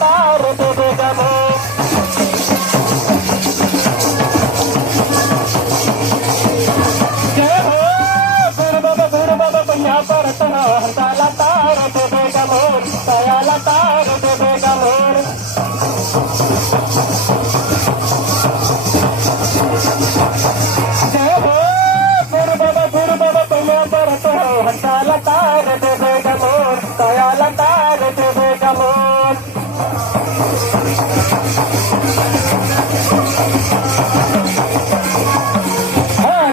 तार देवे गमोर। जय हो गुरु बाबा भैया पर हरताला तार देवे गमोर, दयाला तार देवे गमोर। जय हो गुरु बाबा भैया पर हरताला तार देवे गमोर, दयाला तार देवे गमोर।